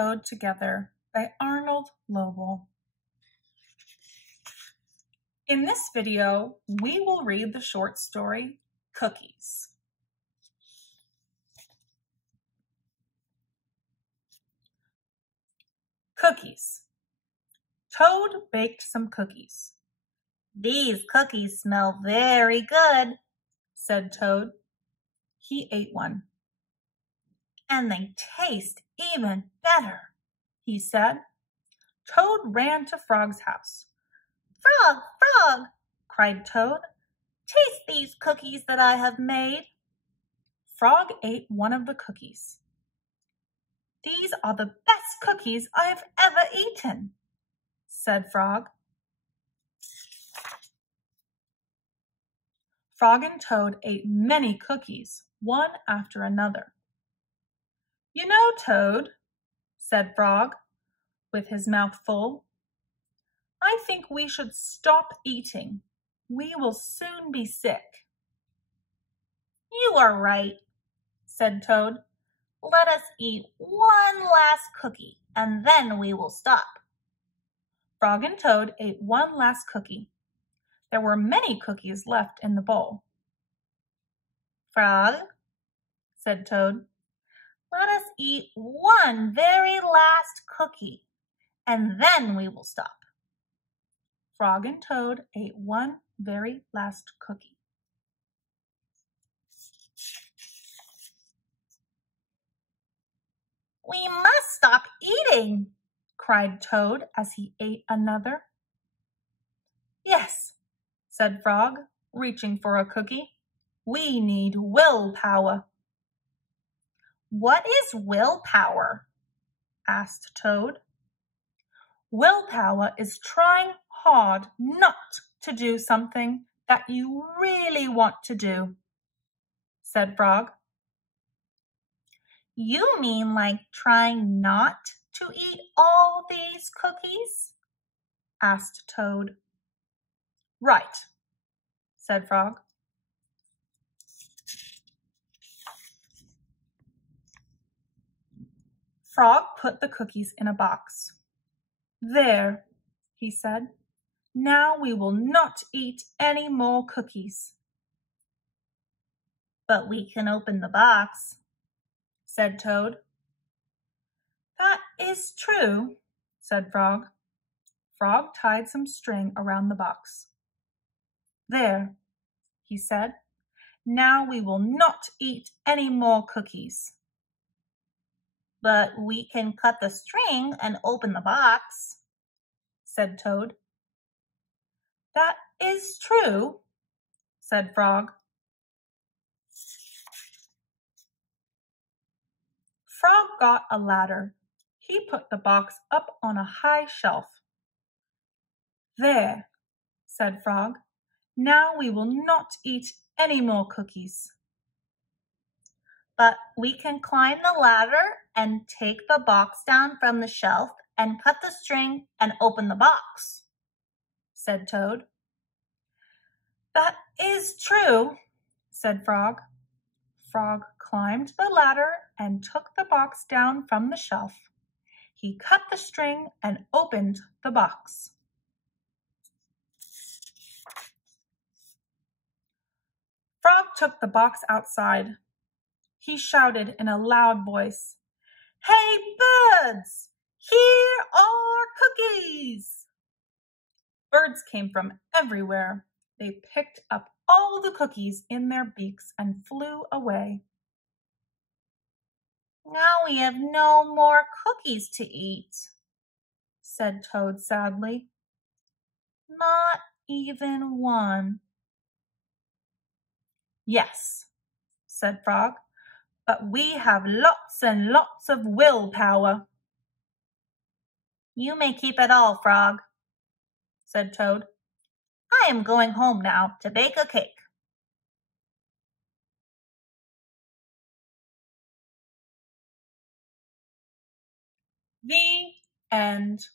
Toad Together by Arnold Lobel. In this video, we will read the short story, Cookies. Cookies. Toad baked some cookies. "These cookies smell very good," said Toad. He ate one. "And they taste even better," he said. Toad ran to Frog's house. "Frog, Frog," cried Toad, "taste these cookies that I have made." Frog ate one of the cookies. "These are the best cookies I have ever eaten," said Frog. Frog and Toad ate many cookies, one after another. "You know, Toad," said Frog, with his mouth full, "I think we should stop eating. We will soon be sick." "You are right," said Toad. "Let us eat one last cookie, and then we will stop." Frog and Toad ate one last cookie. There were many cookies left in the bowl. "Frog," said Toad, "let us eat one very last cookie, and then we will stop." Frog and Toad ate one very last cookie. "We must stop eating," cried Toad as he ate another. "Yes," said Frog, reaching for a cookie. "We need willpower." "What is willpower?" asked Toad. "Willpower is trying hard not to do something that you really want to do," said Frog. "You mean like trying not to eat all these cookies?" asked Toad. "Right," said Frog. Frog put the cookies in a box. "There," he said. "Now we will not eat any more cookies." "But we can open the box," said Toad. "That is true," said Frog. Frog tied some string around the box. "There," he said. "Now we will not eat any more cookies." "But we can cut the string and open the box," said Toad. "That is true," said Frog. Frog got a ladder. He put the box up on a high shelf. "There," said Frog. "Now we will not eat any more cookies." "But we can climb the ladder and take the box down from the shelf and cut the string and open the box," said Toad. "That is true," said Frog. Frog climbed the ladder and took the box down from the shelf. He cut the string and opened the box. Frog took the box outside. He shouted in a loud voice, "Hey, birds! Here are cookies!" Birds came from everywhere. They picked up all the cookies in their beaks and flew away. "Now we have no more cookies to eat," said Toad sadly. "Not even one." "Yes," said Frog, "but we have lots and lots of willpower." "You may keep it all, Frog," said Toad. "I am going home now to bake a cake." The end.